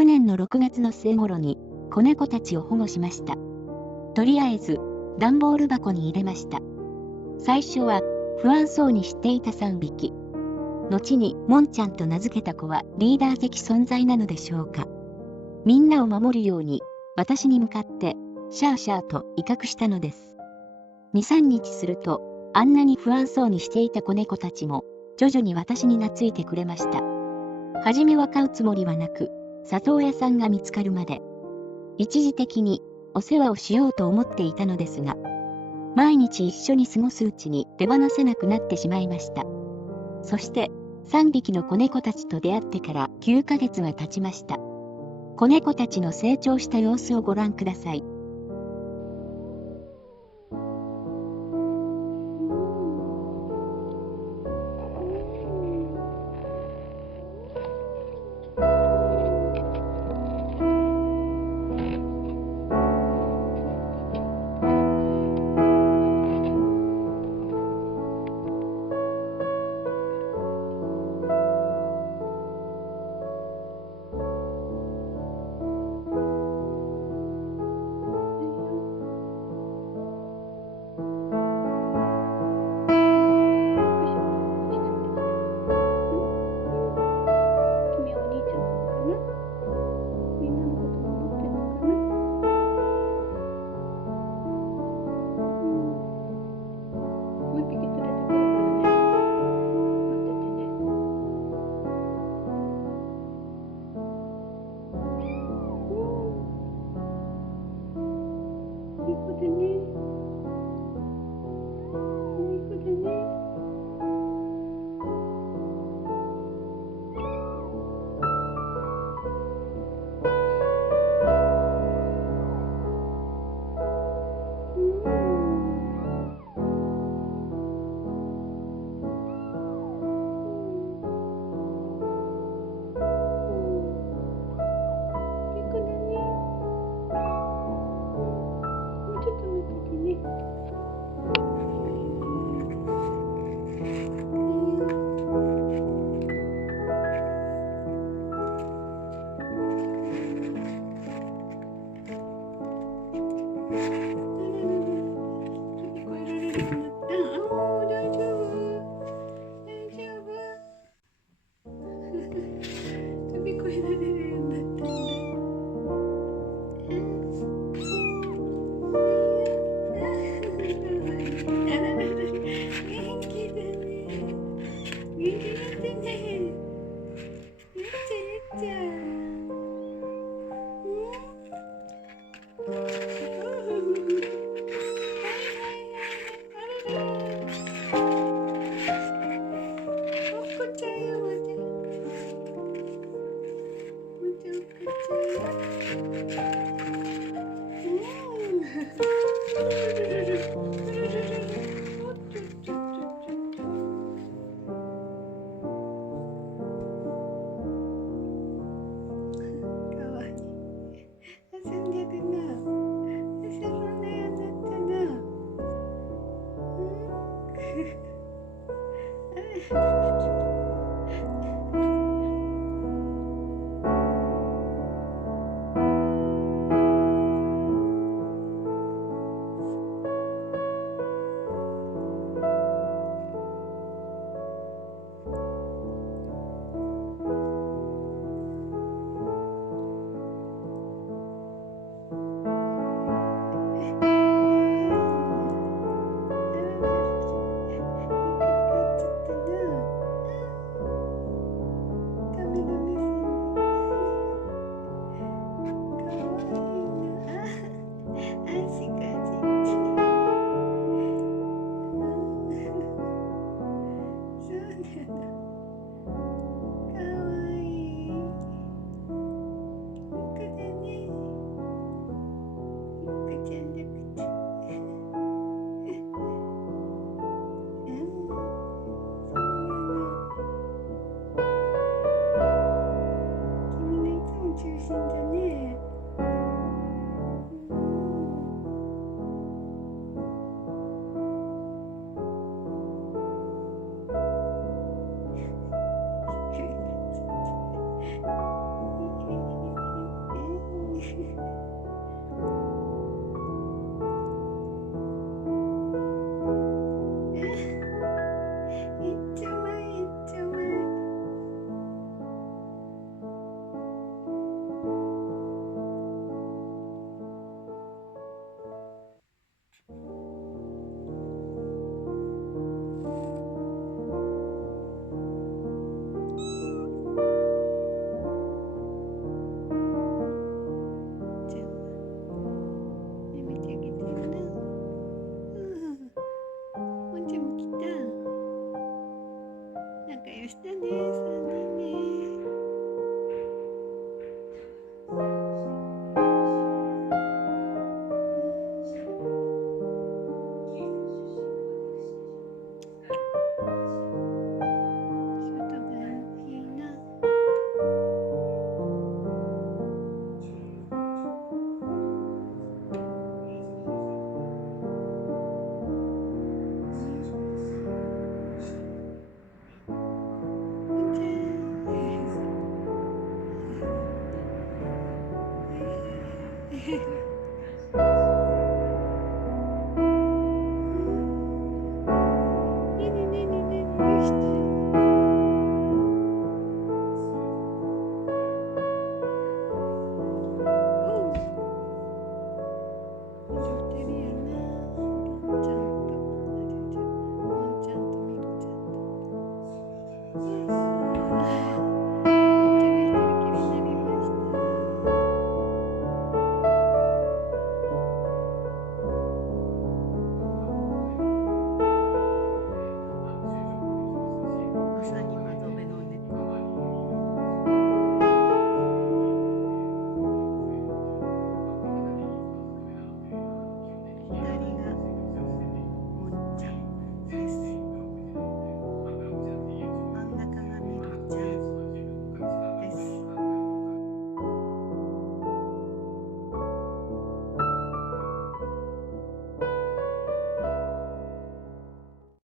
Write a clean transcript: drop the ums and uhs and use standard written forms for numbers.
去年の6月の末頃に子猫たちを保護しました。とりあえず段ボール箱に入れました。最初は不安そうにしていた3匹。後にモンちゃんと名付けた子はリーダー的存在なのでしょうか。みんなを守るように私に向かってシャーシャーと威嚇したのです。2、3日するとあんなに不安そうにしていた子猫たちも徐々に私に懐いてくれました。はじめは飼うつもりはなく、里親さんが見つかるまで一時的にお世話をしようと思っていたのですが、毎日一緒に過ごすうちに手放せなくなってしまいました。そして3匹の子猫たちと出会ってから9ヶ月が経ちました。子猫たちの成長した様子をご覧ください。うん